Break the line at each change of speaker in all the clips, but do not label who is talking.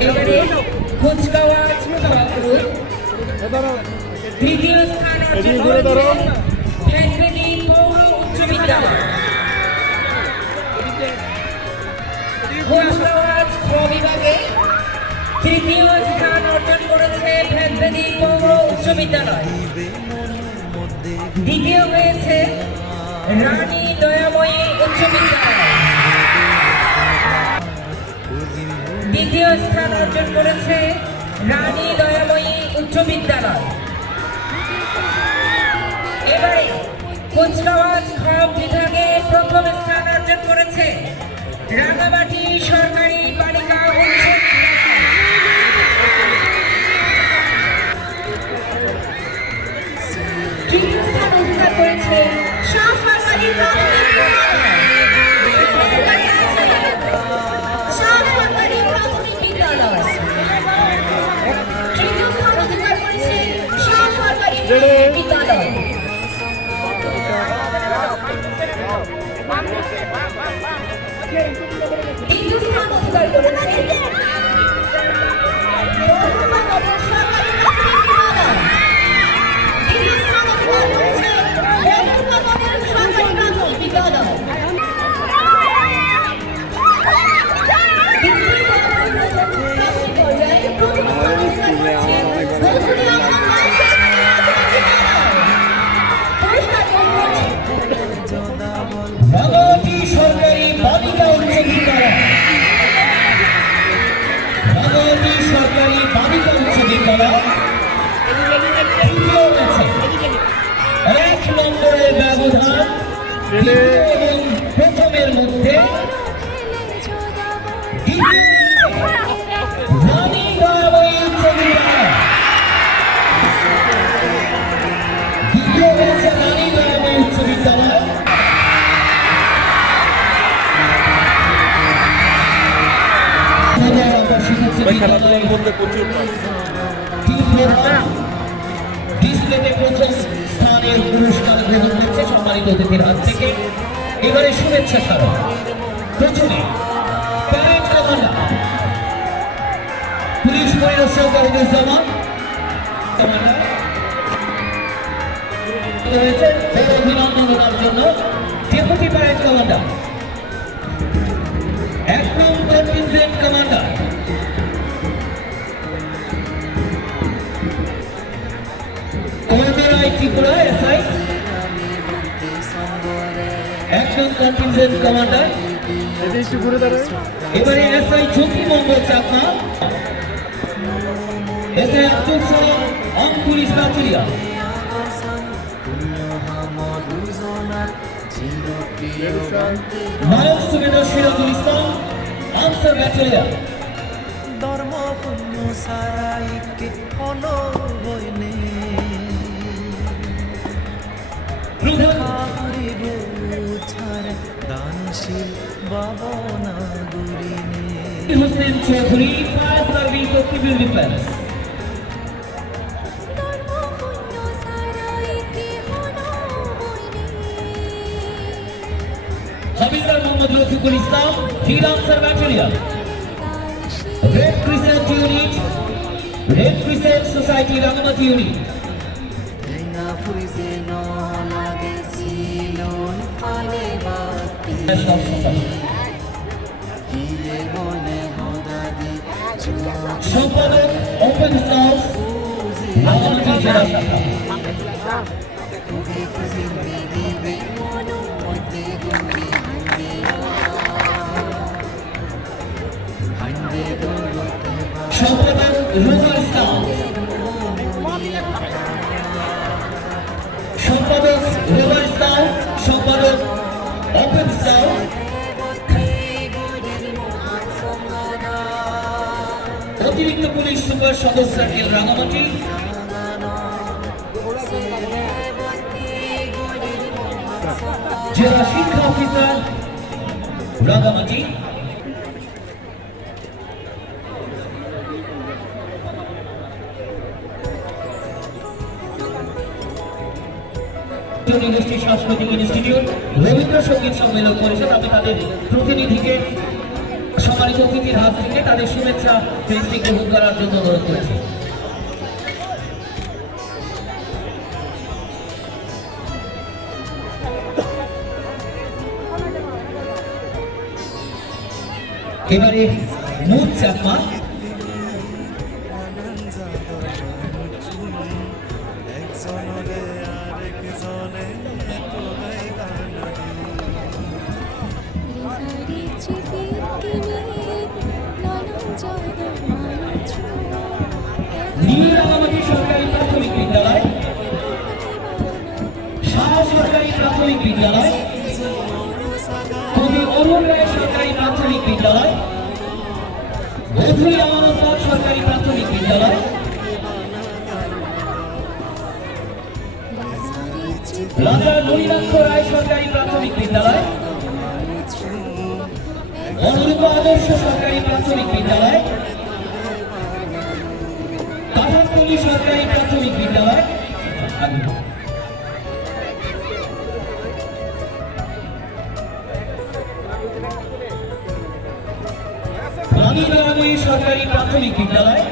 এবারে গ্রুপ বিদ্যালয় কুচকাওয়াজ বিভাগে তৃতীয় স্থান অর্জন করেছে ফ্যাক্টরি পৌর উচ্চ বিদ্যালয়। দ্বিতীয় হয়েছে রানী দয়াময়ী উচ্চ বিদ্যালয়। দ্বিতীয় স্থান অর্জন করেছে রানী দয়াময়ী উচ্চ বিদ্যালয়। এবারে কুচকাওয়াজ খ বিভাগে প্রথম স্থান অর্জন করেছে রাঙামাটি সরকারি বালিকা উচ্চ তৃতীয় স্থান করেছে সরকারি প্রাথমিক বিদ্যালয়
ভাই খেলাধুলার মধ্যে প্রচুর
ডিসপ্লেতে প্রথম স্থানের পুরস্কার গ্রহণ করছে সম্মানিত অতিথির হাত থেকে। এবারে শুভেচ্ছা স্মারক। প্রথমে পুলিশ পরিদর্শক জামান কমান্ডার। রয়েছে সেই অভিনন্দন জন্য। Deputy parade commander. এক নং এক নং কমান্ডার এবারে এসআই জ্যোতি মঙ্গল চাকমা। এসআই আব্দুল সালাম অঙ্কুরিস বাতুরিয়া নায়ক সুবেদার সিরাজুল ইসলাম আনসার ব্যাটালিয়ান
ধর্ম পুণ্য সারাইকে হলো বইনে
প্রধান
দানশীল বাবনা গুরিনে
হোসেন চৌধুরী ফায়ার সার্ভিস ও সিভিল ডিফেন্স। হাবিবুর মোহাম্মদ রফিকুল ইসলাম ফির Ansar battalion red crescent unit red crescent society Rangamati unit সম্পাদক ওপেন সাউন্ড
দৌড়তে
সম্পাদক রোজার অতিরিক্ত পুলিশ সুপার সদস্য সার্কেল রাঙামাটি। জেলা শিক্ষা অফিসার রাঙামাটি। জনগোষ্ঠী সাংস্কৃতিক ইনস্টিটিউট সম্মেলন পরিষদ। আমি তাদের প্রতিনিধিকে, সম্মানিত অতিথির হাত থেকে তাদের শুভেচ্ছা গ্রহণ করার জন্য অনুরোধ করেছি। এবারে মুখ চাকমা সরকারি প্রাথমিক বিদ্যালয়, শাহ সরকারি প্রাথমিক বিদ্যালয়, কবি অরুণ সরকারি প্রাথমিক বিদ্যালয় সরকারি প্রাথমিক বিদ্যালয়। রাজা নলিনাক্ষ সরকারি প্রাথমিক বিদ্যালয়। অনুরূপ আদর্শ সরকারি প্রাথমিক বিদ্যালয়। সরকারি প্রাথমিক বিদ্যালয়। সরকারি প্রাথমিক বিদ্যালয়।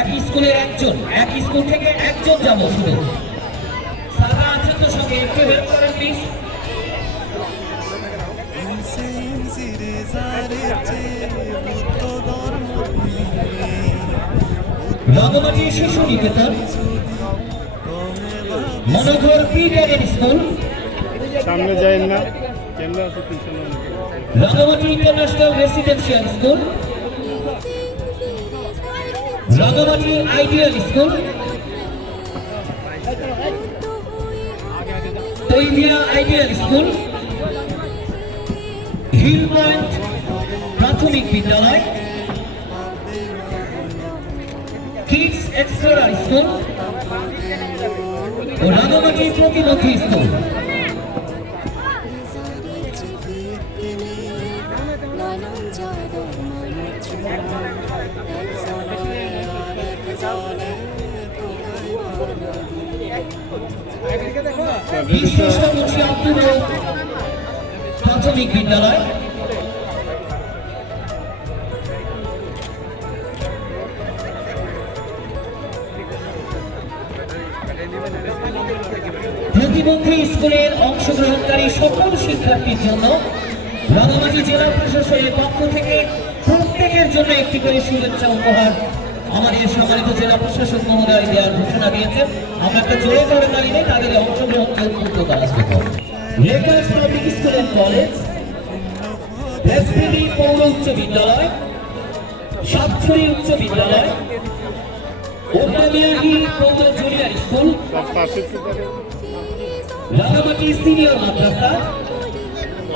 এক স্কুলের একজন, এক স্কুল থেকে একজন যাব শুধু। সারা আছেন তো সঙ্গে একটু হেল্প করেন প্লিজ রঙমাটি শিশু নিকেতন প্রি ক্যাডেট স্কুল
সামনে যায় না আছে
international residential school Rangamati ideal school Taimiya ideal school hill point প্রাথমিক বিদ্যালয় স্কুল ও রাঙামাটি প্রতিমন্ত্রী স্কুল বিশিষ্ট মুন্সি আব্দুল রউফ প্রাথমিক বিদ্যালয়। প্রতিবন্ধী স্কুলের অংশগ্রহণকারী সকল শিক্ষার্থীর জন্য রাঙামাটি জেলা প্রশাসনের পক্ষ থেকে প্রত্যেকের জন্য একটি করে শুভেচ্ছা উপহার আমাদের সম্মানিত জেলা প্রশাসক মহোদয় দেওয়ার ঘোষণা দিয়েছেন। আমরা একটা জোরে করে দাঁড়িয়ে তাদের অংশগ্রহণকে উদ্বুদ্ধ করা Lakers public school and college SPD পৌর উচ্চ বিদ্যালয় সাতছড়ি উচ্চ বিদ্যালয় ওটামিয়াহি পৌর জুনিয়র স্কুল রাঙামাটি সিনিয়র মাদ্রাসা,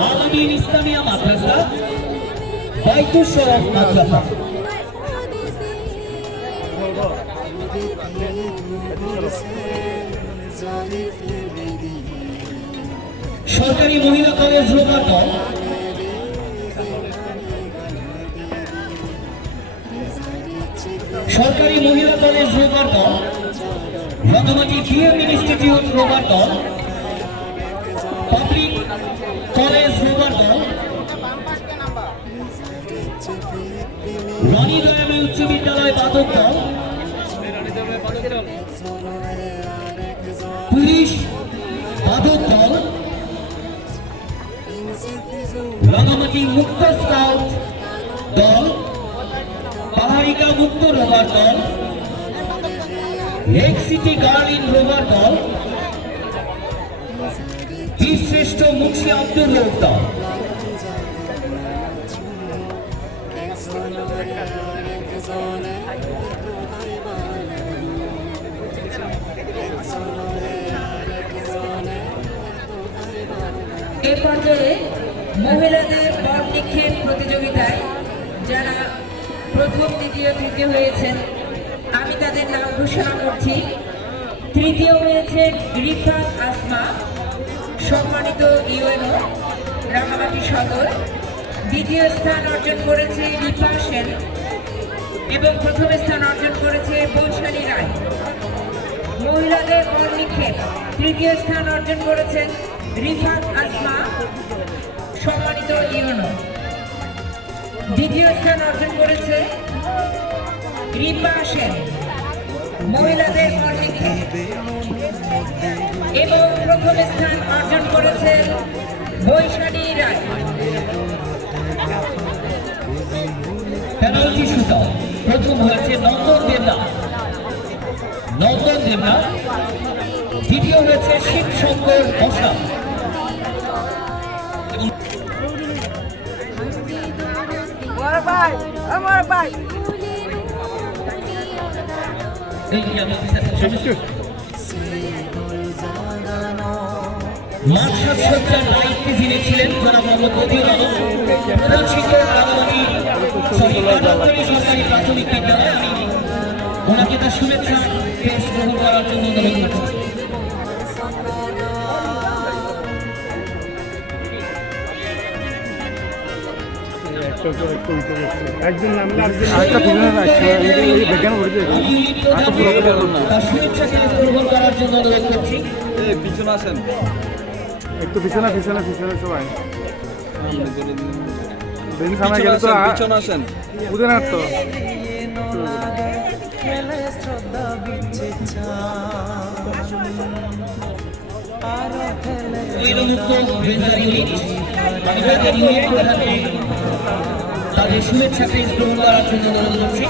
আলামিন ইসলামিয়া মাদ্রাসা বাইতুল শরফ মাদ্রাসা। সরকারি মহিলা কলেজ দল সরকারি মহিলা কলেজ দল রাঙামাটি জিএম ইনস্টিটিউট দল পাবলিক কলেজ দল রানী দয়ামী উচ্চ বিদ্যালয় বাদক দল পুলিশ বাদক দল রাঙামাটি মুক্ত স্কাউট দল পাহাড়িকা মুক্ত রোভার দল লেক সিটি গার্লিন রোভার বীরশ্রেষ্ঠ মুন্সি আব্দুল রৌফ
এ পর্যায়ে মহিলাদের বল নিক্ষেপ প্রতিযোগিতায় যারা প্রথম, দ্বিতীয়, তৃতীয় হয়েছেন, আমি তাদের নাম ঘোষণা করছি। তৃতীয় হয়েছে রিফা আসমা। সম্মানিত ইউএনও, রাঙামাটি সদর, দ্বিতীয় স্থান অর্জন করেছে রিফা সেন এবং প্রথম স্থান অর্জন করেছে বৈশালী রায়। মহিলাদের বল নিক্ষেপ, তৃতীয় স্থান অর্জন করেছেন রিফাত আসমা, সম্মানিত ইউনো দ্বিতীয় স্থান অর্জন করেছে রিপা সেন, মহিলাদের বল নিক্ষেপ। এবং প্রথম স্থান অর্জন করেছেন বৈশালী রায়।
পেনাল্টি শুট প্রথম হয়েছে নন্দন দেবনাথ। নন্দন দেবনাথ দ্বিতীয় হয়েছে শিবশঙ্কর বসা এই যে আমি
একটু
মাঠ দায়িত্বে যিনি ছিলেন জনাব মোহাম্মদ মতিউর আলম প্রধান শিক্ষক রাঙামাটি সরি সরকারি প্রাথমিক বিদ্যালয় আমি ওনাকে তার শুভেচ্ছা পেশ গ্রহণ করার জন্য অনুরোধ করছি
একটা তো একটু উঠে গেছে একদিন
শুভেচ্ছা পেশ গ্রহণ করার জন্য অনুরোধ করছি
পিছনে আসেন।
একটু পিছনে পিছনে পিছনে সবাই। দিন সামনে গেলে তো
পিছনে আসেন।
বুঝে না তো
তাদের শুভেচ্ছা গ্রহণ করার জন্য অনুরোধ করছি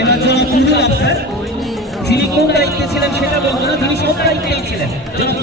এবার জনাব নুরুল আফসার যিনি কোন দায়িত্বে ছিলেন সেটা বলব না, তিনি সব দায়িত্বেই ছিলেন। জনাব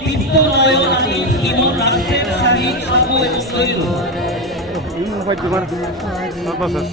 পিত্ত নয়ন আমি ইমন রাষ্ট্রের শাহী সাবু এবং